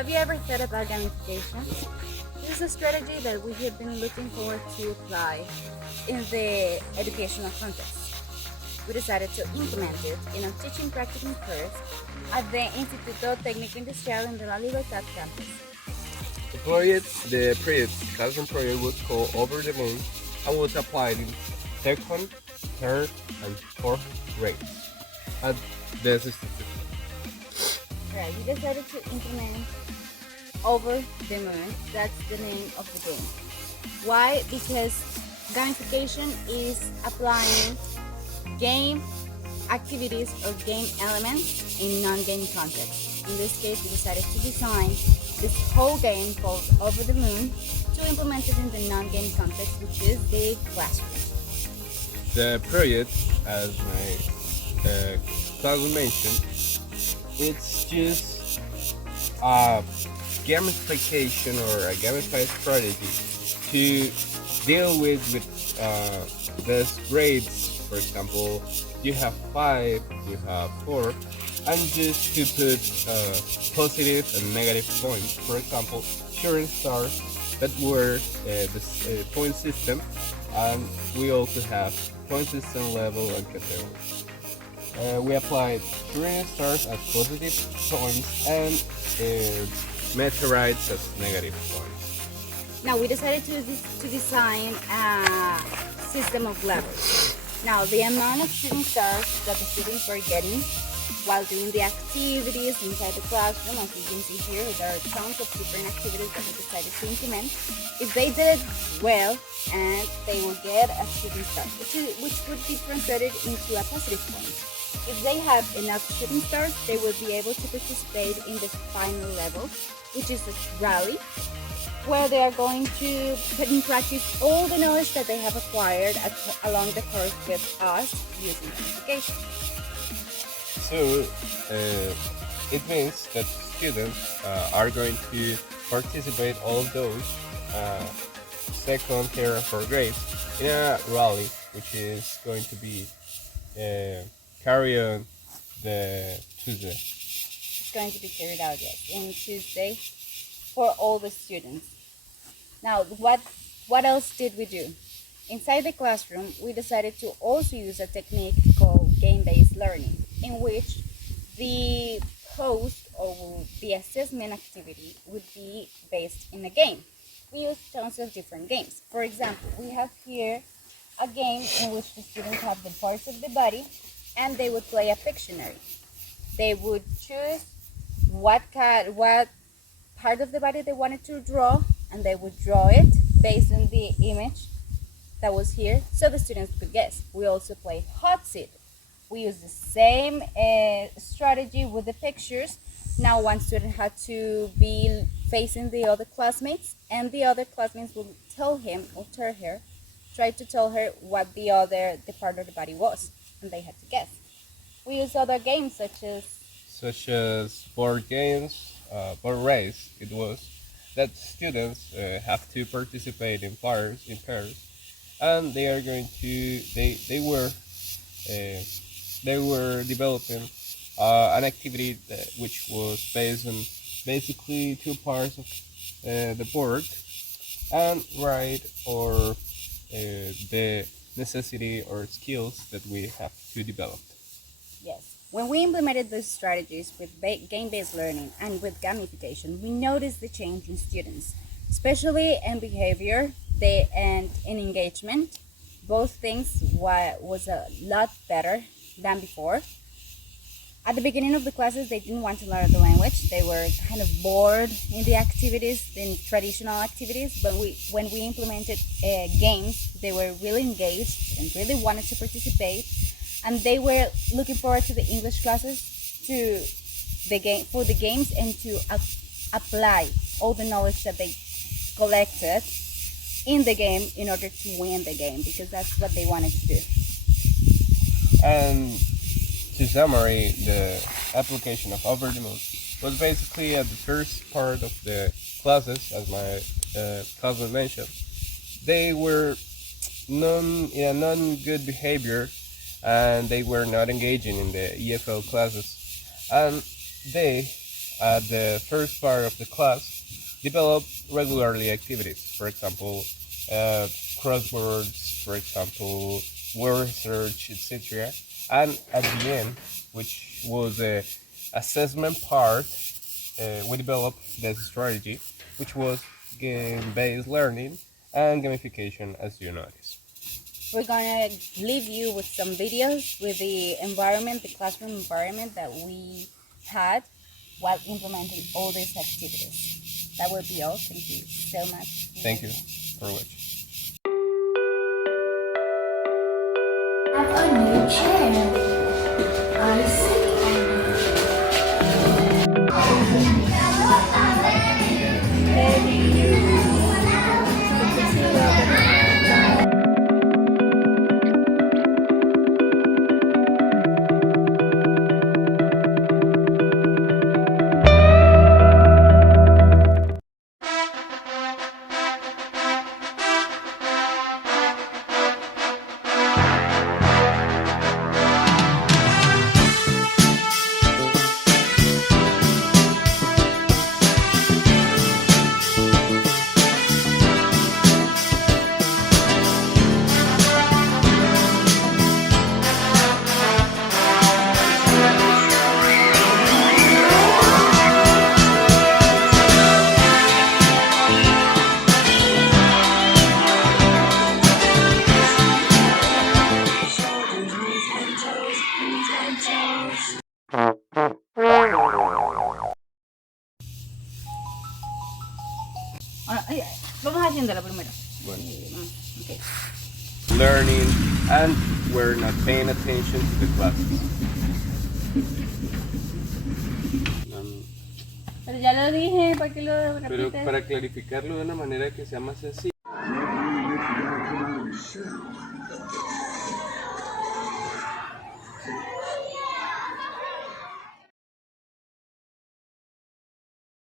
Have you ever thought about gamification? This is a strategy that we have been looking forward to apply in the educational context. We decided to implement it in a teaching practicum course at the Instituto Técnico Industrial in the La Libertad campus. The project classroom project was called Over the Moon and was applied in second, third, and fourth grades at the institute. Right, we decided to implement Over the Moon. That's the name of the game. Why? Because gamification is applying game activities or game elements in non-game context. In this case, we decided to design this whole game called Over the Moon to implement it in the non-game context, which is the classroom. The project, as my class mentioned, it's just a gamification or a gamified strategy to deal with these grades. For example, you have 5, you have 4, and just to put positive and negative points. For example, shooting stars that were the point system, and we also have point system level and categories. We applied shooting stars as positive points and meteorites as negative points. Now we decided to design a system of levels. Now the amount of shooting stars that the students were getting while doing the activities inside the classroom, as you can see here, there are tons of different activities that we decided to implement. If they did well, and they will get a shooting star, which would be translated into a positive point. If they have enough shooting stars, they will be able to participate in the final level, which is a rally, where they are going to put in practice all the knowledge that they have acquired along the course with us using gamification. So it means that students are going to participate all of those second, third, and fourth grades in a rally, which is going to be carried on the Tuesday. It's going to be carried out, yes, on Tuesday for all the students. Now, what else did we do? Inside the classroom, we decided to also use a technique called game-based learning, in which the post or the assessment activity would be based in a game. We use tons of different games. For example, we have here a game in which the students have the parts of the body and they would play a Pictionary. They would choose what part of the body they wanted to draw, and they would draw it based on the image that was here, so the students could guess. We also played hot seat. We used the same strategy with the pictures. Now one student had to be facing the other classmates, and the other classmates would tell him or try to tell her what the part of the body was, and they had to guess. We used other games Such as board games, board race. It was that students have to participate in pairs, and they are going to they were developing an activity which was based on basically two parts of the board and write or the necessity or skills that we have to develop. Yes. When we implemented those strategies with game-based learning and with gamification, we noticed the change in students, especially in behavior and in engagement. Both things was a lot better than before. At the beginning of the classes, they didn't want to learn the language. They were kind of bored in the activities, in traditional activities. But when we implemented games, they were really engaged and really wanted to participate. And they were looking forward to the English classes, for the games, and to apply all the knowledge that they collected in the game in order to win the game, because that's what they wanted to do. And to summary, the application of Over the Moon was basically at the first part of the classes, as my cousin mentioned. They were in a non-good behavior, and they were not engaging in the EFL classes, and they at the first part of the class, develop regularly activities. For example, crosswords, for example, word research, etc. And at the end, which was the assessment part, we developed this strategy, which was game-based learning and gamification, as you notice. We're gonna leave you with some videos with the environment, the classroom environment that we had while implementing all these activities. That will be all. Thank you so much. Thank you for watching. Have a new chair. I see. Vamos haciéndolo primero. Bueno. Okay. Learning, and we're not paying attention to the class. Pero ya lo dije, ¿para qué lo Pero repites? para clarificarlo de una manera que sea más sencilla.